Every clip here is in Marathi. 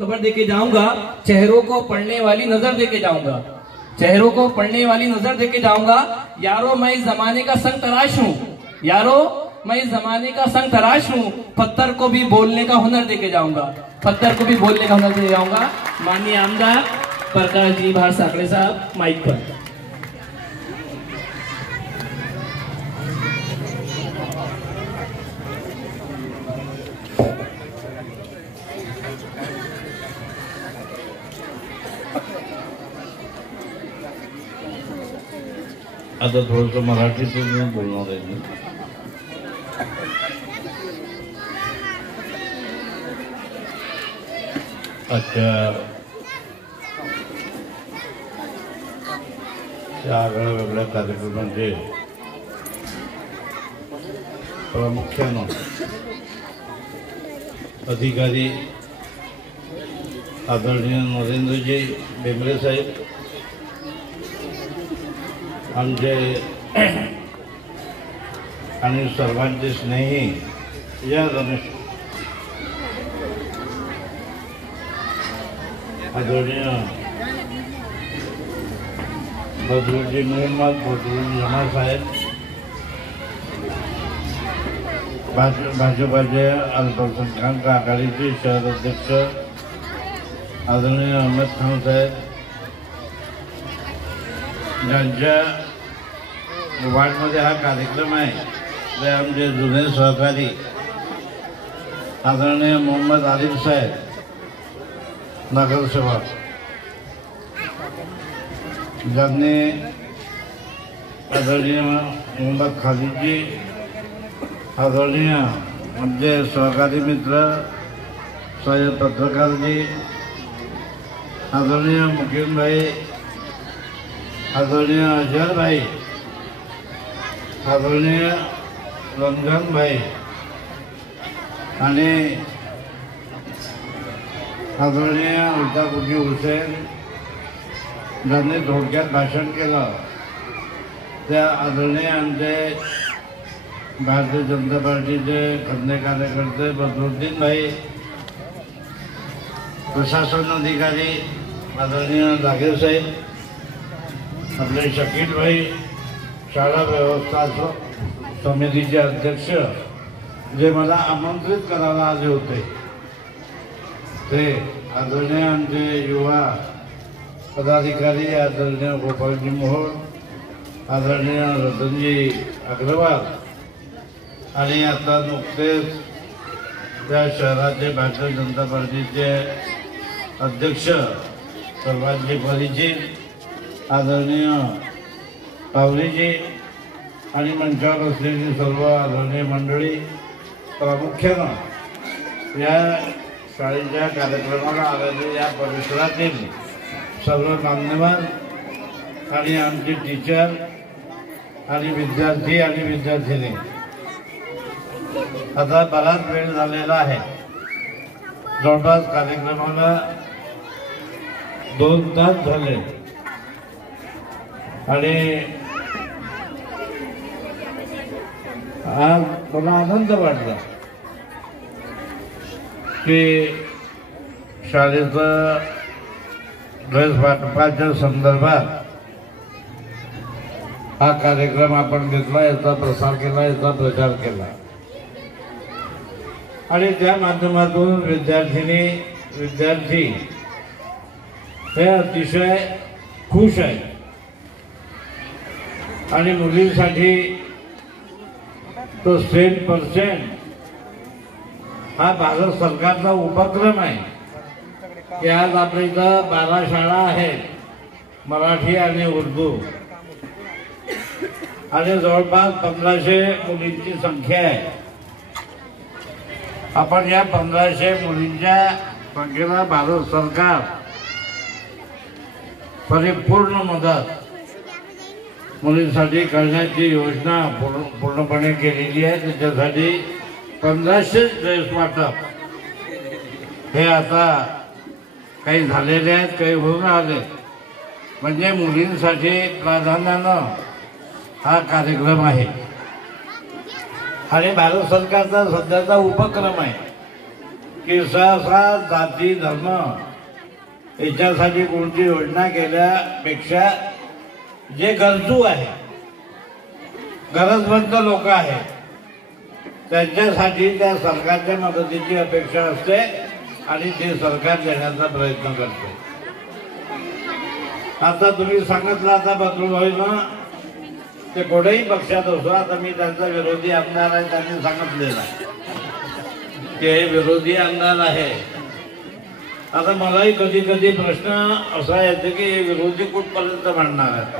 खबर देके जाऊंगा, चेहरों को पढ़ने वाली नजर देके जाऊंगा, चेहरों को पढ़ने वाली नजर देके जाऊंगा। यारो मैं इस जमाने का संग तराश हूँ, यारो मैं इस जमाने का संग तराश हूँ। पत्थर को भी बोलने का हुनर देके जाऊंगा, पत्थर को भी बोलने का हुनर देके जाऊंगा। माननीय आमदार प्रकाश जी भार साकरे साहब माइक पर। आता थोडंसं मराठीतून मी बोलणार आहे मी. आजच्या या आगळ्या वेगळ्या कार्यक्रमांचे प्रामुख्यानं अधिकारी आदरणीय नरेंद्रजी बेंबरे साहेब, आमचे आणि सर्वांचे स्नेही या रमेश आदरणीय बदरुद्दीन मोहम्मद बदरुद्दीन जमा साहेब, भाजपाचे अल्पसंख्याक आघाडीचे शहर अध्यक्ष आदरणीय अहमद खान साहेब, ज्यांच्या वार्डमध्ये हा कार्यक्रम आहे ते आमचे जुने सहकारी आदरणीय मोहम्मद आरिफ साहेब नगरसेवक, ज्यांनी आदरणीय मोहम्मद खालिदजी, आदरणीय आमचे सहकारी मित्र सय्यद पत्रकारजी, आदरणीय मुकीम भाई, आदरणीय अजहर भाई, आदरणीय रमजान भाई आणि आदरणीय अल्ताफुजी हुसेन, ज्यांनी थोडक्यात भाषण केलं, त्या आदरणीय आमचे भारतीय जनता पार्टीचे खंदे कार्यकर्ते बदरुद्दीन भाई, प्रशासन अधिकारी आदरणीय जागीर साहेब, आपले शकील भाई, शाळा व्यवस्थापन समितीचे अध्यक्ष, जे मला आमंत्रित करायला आले होते, ते आदरणीय आमचे युवा पदाधिकारी आदरणीय गोपालजी मोहोळ, आदरणीय रतनजी अग्रवाल आणि आता नुकतेच त्या शहराचे भारतीय जनता पार्टीचे अध्यक्ष सर्वांचे परिचित आदरणीय पावरीजी आणि मंचावर असलेली सर्व आदरणीय मंडळी, प्रामुख्यानं या शाळेच्या कार्यक्रमाला आलेले या परिसरातील सर्व मान्यवर आणि आमचे टीचर आणि विद्यार्थी आणि विद्यार्थिनी, आता बराच वेळ झालेला आहे, जवळपास कार्यक्रमाला 2 तास झाले आणि आज मला आनंद वाटला की शाळेचं ड्रेस वाटपाच्या संदर्भात हा कार्यक्रम आपण घेतला, याचा प्रसार केला, याचा प्रचार केला आणि त्या माध्यमातून विद्यार्थिनी विद्यार्थी हे अतिशय खुश आहेत आणि मुलींसाठी तो 100% हा भारत सरकारचा उपक्रम आहे की आज आपल्या इथं 12 शाळा आहेत, मराठी आणि उर्दू, आणि जवळपास 1500 मुलींची संख्या आहे. आपण या 1500 मुलींच्या संख्येला भारत सरकार परिपूर्ण मदत मुलींसाठी करण्याची योजना पूर्णपणे केलेली आहे. त्याच्यासाठी 1500 ड्रेस वाटप हे आता काही झालेले आहेत, काही होऊन आले, म्हणजे मुलींसाठी प्राधान्यानं हा कार्यक्रम आहे आणि भारत सरकारचा सध्याचा उपक्रम आहे की सहसा जाती धर्म याच्यासाठी कोणती योजना केल्यापेक्षा जे गरजू आहे, गरजवंत लोक आहेत, त्यांच्यासाठी त्या सरकारच्या मदतीची अपेक्षा असते आणि ते सरकार देण्याचा प्रयत्न करते. आता तुम्ही सांगितलं, आता बद्रूभाईनं ते कोणत्याही पक्षात असो, आता मी त्यांचा विरोधी आमदार आहे, त्यांनी सांगितलेला की हे विरोधी आमदार आहे. आता मलाही कधी कधी प्रश्न असा येतो की हे विरोधी कुठपर्यंत म्हणणार आहे.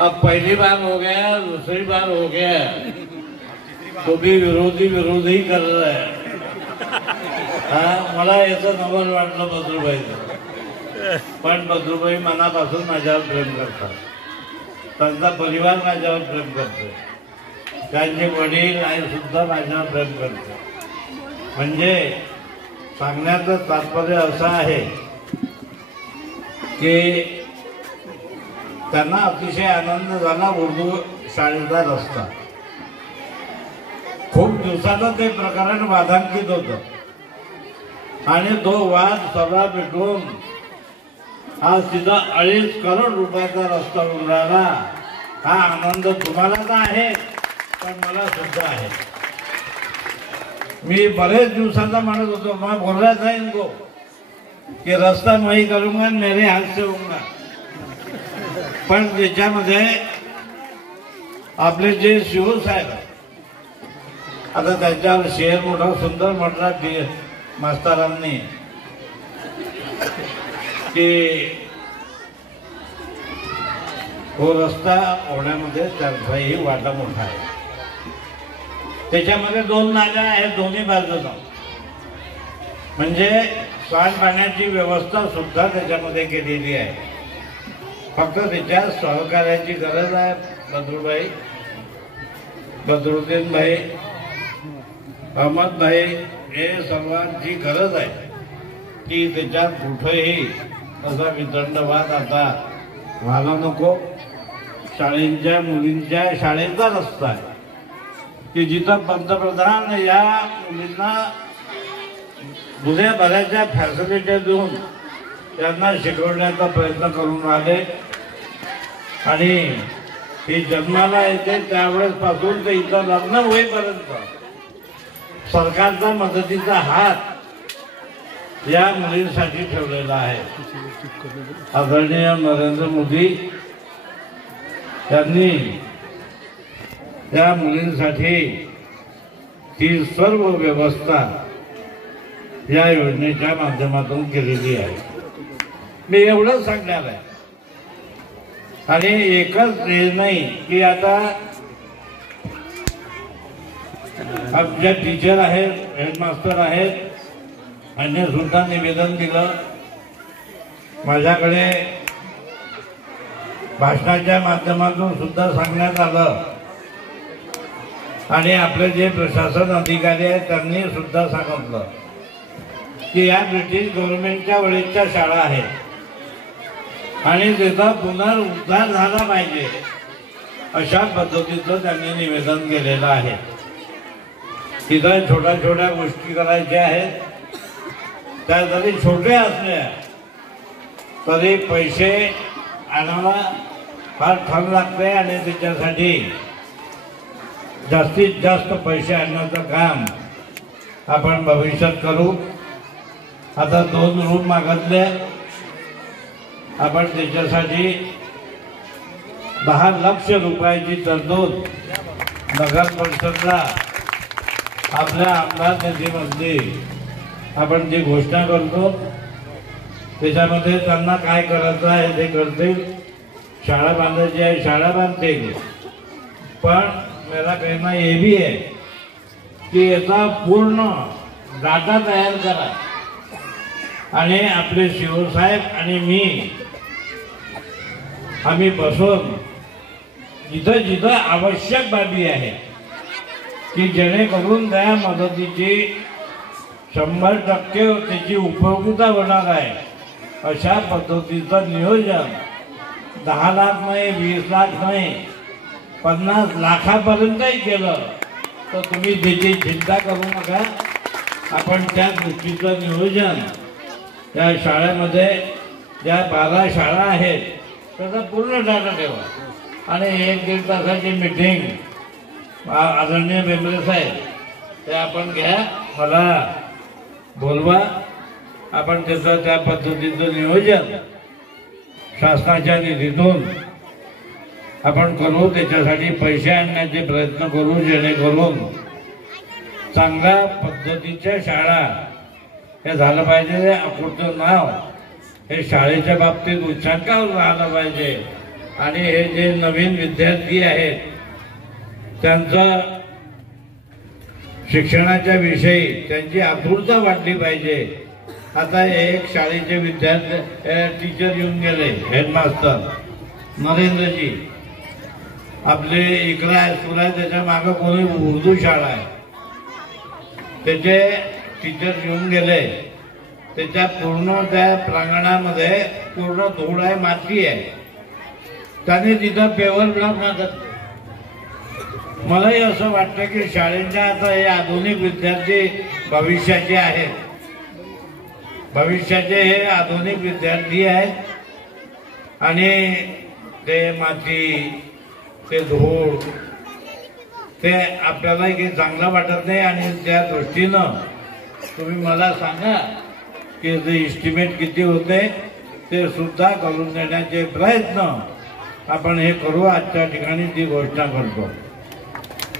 अब पहली बार हो गया, दूसरी बार हो गया, तो भी विरोधी विरोधी कर रहा है. मला याचं नवल वाटलं बद्रूभाईचं, पण बद्रूभाई मनापासून माझ्यावर प्रेम करतात, त्यांचा परिवार माझ्यावर प्रेम करतो, त्यांचे वडील आई सुद्धा माझ्यावर प्रेम करतो. म्हणजे सांगण्याचं तात्पर्य असं आहे की त्यांना अतिशय आनंद झाला उर्दू शाळेचा रस्ता. खूप दिवसानं ते प्रकरण वादांकित होतं आणि तो वाद सगळा मिटवून आज तिथं 2.5 करोड रुपयाचा रस्ता उघडला. हा आनंद तुम्हाला तर आहे, पण मला सुद्धा आहे. मी बरेच दिवसांचा म्हणत होतो, मैं बोल रहा था इनको कि रास्ता मैं ही करूंगा, मेरे हाथ से होऊंगा. पण त्याच्यामध्ये आपले जे शिवसाहेब आता त्यांच्यावर शेर मोठा सुंदर म्हटला मास्तरांनी की तो रस्ता होण्यामध्ये त्यांचाही वाटा मोठा आहे. त्याच्यामध्ये 2 नाल्या आहेत दोन्ही बाजूला, म्हणजे सांडपाण्याची व्यवस्था सुद्धा त्याच्यामध्ये केलेली आहे. फक्त त्याच्या सहकार्याची गरज आहे. बद्रूभाई, बद्रुद्दीन भाई, अहमद भाई, हे सर्वांची गरज आहे की त्याच्यात कुठेही असा वितंडवाद आता व्हायला नको. शाळेंच्या मुलींच्या शाळेचा रस्ता आहे की जिथं पंतप्रधान या मुलींना दुनियाभराच्या फॅसिलिटी देऊन त्यांना शिकवण्याचा प्रयत्न करून आले आणि ही जन्माला येते त्यावेळेस पासून ते इथं लग्न होईपर्यंत सरकारचा मदतीचा हात या मुलींसाठी ठेवलेला आहे. आदरणीय नरेंद्र मोदी यांनी त्या मुलींसाठी ही सर्व व्यवस्था या योजनेच्या माध्यमातून केलेली आहे. मी एवढंच सांगणार आहे. आणि एकच हे नाही की आता ज्या टीचर आहेत, हेडमास्टर आहेत, अन्य सुद्धा निवेदन दिलं. माझ्याकडे भाषणाच्या माध्यमातून सुद्धा सांगण्यात आलं आणि आपले जे प्रशासन अधिकारी आहेत त्यांनी सुद्धा सांगितलं की या ब्रिटिश गव्हर्नमेंटच्या वेळेच्या शाळा आहेत आणि त्याचा पुनरुद्धार झाला पाहिजे अशा पद्धतीचं त्यांनी निवेदन केलेलं आहे. तिथं छोट्या छोट्या गोष्टी करायच्या आहेत, त्या जरी छोट्या असल्या तरी पैसे आणायला फार ठाम लागते आणि त्याच्यासाठी जास्तीत जास्त पैसे आणण्याचं काम आपण भविष्यात करू. आता 2 रूम मागितले आपण, त्याच्यासाठी 10 लाख रुपयाची तरतूद नगर परिषदला आपल्या आमदार निधीमध्ये आपण जी घोषणा करतो त्याच्यामध्ये त्यांना काय करायचं आहे ते करतील. शाळा बांधायची आहे शाळा बांधतील, पण मेरा कहना ये भी है की याचा पूर्ण डाटा तयार करा आणि आपले शिवसाहेब आणि मी आम्ही बसून जिथं जिथं आवश्यक बाबी आहे की जेणेकरून त्या मदतीची 100% त्याची उपयोगिता होणार आहे अशा पद्धतीचं नियोजन 10 लाख नाही, 20 लाख नाही, 50 लाखापर्यंतही केलं तर तुम्ही त्याची चिंता करू नका. आपण त्या दृष्टीचं नियोजन या शाळेमध्ये ज्या 12 शाळा आहेत त्याचा पूर्ण डाटा ठेवा आणि 1-1.5 तासाची मीटिंग आदरणीय बेंबरे साहेब ते आपण घ्या, मला बोलवा. आपण त्याचं त्या पद्धतीचं नियोजन शासनाच्या निधीतून आपण करू. त्याच्यासाठी पैसे आणण्याचे प्रयत्न करू जेणेकरून चांगल्या पद्धतीच्या शाळा हे झालं पाहिजे. अकोटचं नाव हे शाळेच्या बाबतीत उच्चांकावर राहिलं पाहिजे आणि हे जे नवीन विद्यार्थी आहेत त्यांचं शिक्षणाच्या विषयी त्यांची आतुरता वाढली पाहिजे. आता एक शाळेचे विद्यार्थी टीचर येऊन गेले, हेडमास्टर नरेंद्रजी आपले इकरा हायस्कूल आहे, त्याच्या मागं कोणी उर्दू शाळा आहे, त्याचे टीचर येऊन गेले. त्याच्या पूर्ण त्या प्रांगणामध्ये पूर्ण धूळ आहे, माती आहे. त्याने तिथं पेवर ब्लॉक मागत. मलाही असं वाटतं की शाळेच्या आता हे आधुनिक विद्यार्थी भविष्याचे आहेत, भविष्याचे हे आधुनिक विद्यार्थी आहेत आणि ते माती ते धूळ ते आपल्याला काही चांगलं वाटत नाही. आणि त्या दृष्टीनं तुम्ही मला सांगा की जे इस्टिमेट किती होते ते सुद्धा करून देण्याचे प्रयत्न आपण हे करू. आजच्या ठिकाणी ती घोषणा करतो.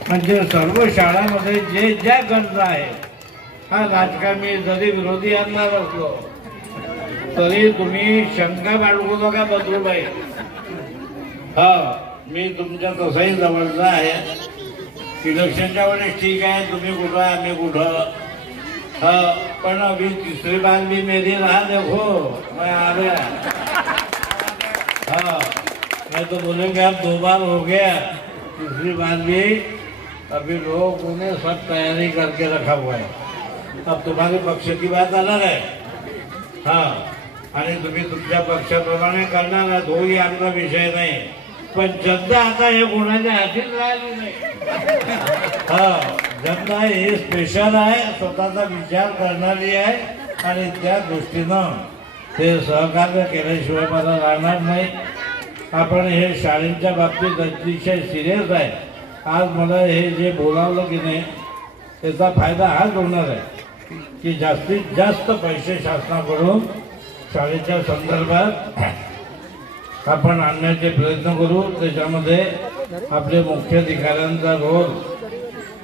म्हणजे सर्व शाळांमध्ये जे ज्या गरजा आहेत, हा राजकारणी जरी विरोधी आमदार असलो तरी तुम्ही शंका बाळगू नका बदलूबाई. हा मी तुमच्या तसाही जवळचा आहे. इलेक्शनच्या वेळेस ठीक आहे, तुम्ही कुठं आम्ही कुठं. हाँ पण अभी तीसरी बार भी मेरी राह देखो, मैं आ गया. हाँ मैं तो बोलेंगे अब 2 बार हो गया, तीसरी बार भी अभी लोगों ने सब तैयारी करके रखा हुआ है. अब तुम्हारे पक्ष की बात अलग है. हाँ आणि तुम्ही तुमच्या पक्षाप्रमाणे करणार आहात, होही आमचा विषय नाही. पण जनता आता हे कोणाच्या हातीत राहिली नाही. हा जनता हे स्पेशल आहे, स्वतःचा विचार करणारी आहे आणि त्या दृष्टीनं ते सहकार्य केल्याशिवाय मला राहणार नाही. आपण हे शाळेच्या बाबतीत अतिशय सिरियस आहे. आज मला हे जे बोलावलं की नाही त्याचा फायदा हाच होणार आहे की जास्तीत जास्त पैसे शासनाकडून शाळेच्या संदर्भात आपण आणण्याचे प्रयत्न करू. त्याच्यामध्ये आपले मुख्याधिकाऱ्यांचा रोल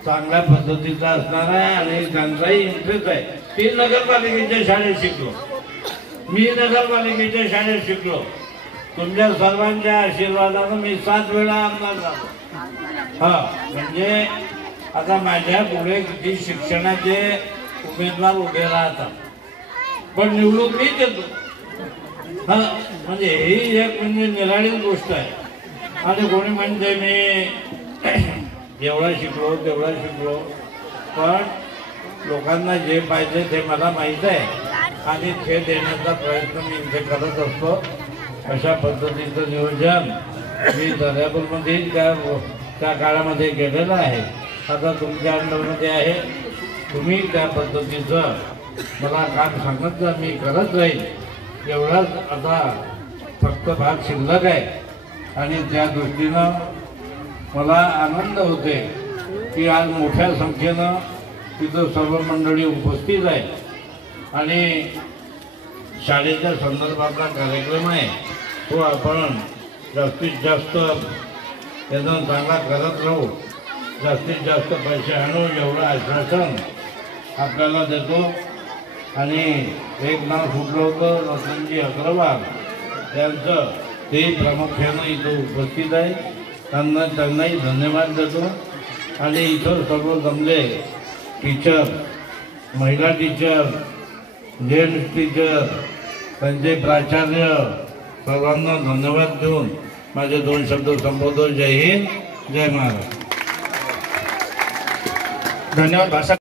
चांगल्या पद्धतीचा असणार आहे आणि त्यांचाही इंटरेस्ट आहे. 3 नगरपालिकेच्या शाळेत शिकलो मी, नगरपालिकेच्या शाळेत शिकलो. तुमच्या सर्वांच्या आशीर्वादानं मी 7 वेळा आमदार झालो. हा म्हणजे आता माझ्या पुढे किती शिक्षणाचे उमेदवार उभे राहतात पण निवडून मी देतो. हा म्हणजे ही एक म्हणजे निराळीच गोष्ट आहे. आणि कोणी म्हणते मी एवढा शिकलो तेवढा शिकलो, पण लोकांना जे पाहिजे ते मला माहीत आहे आणि ते देण्याचा प्रयत्न मी इथे करत असतो. अशा पद्धतीचं नियोजन मी दर्यापूरमध्ये त्या काळामध्ये केलेलं आहे. आता तुमच्या अंडरमध्ये आहे. तुम्ही त्या पद्धतीचं मला काम सांगत जा, मी करत राहील. एवढाच आता फक्त भाग शिल्लक आहे आणि त्या दृष्टीनं मला आनंद होते की आज मोठ्या संख्येनं तिथं सर्व मंडळी उपस्थित आहे आणि शाळेच्या संदर्भातला कार्यक्रम आहे तो आपण जास्तीत जास्त त्यानं चांगला करत राहू, जास्तीत जास्त पैसे आणू एवढं आश्वासन आपल्याला देतो. आणि एक नाव सुटलं होतं रतनजी अग्रवाल यांचं, ते प्रामुख्यानं इथं उपस्थित आहे. त्यांनाही धन्यवाद देतो. आणि इथं सर्व जमले टीचर, महिला टीचर, जेंट्स टीचर, त्यांचे प्राचार्य सर्वांना धन्यवाद देऊन माझे 2 शब्द संबोधन. जय हिंद, जय महाराष्ट्र. धन्यवाद. भाषा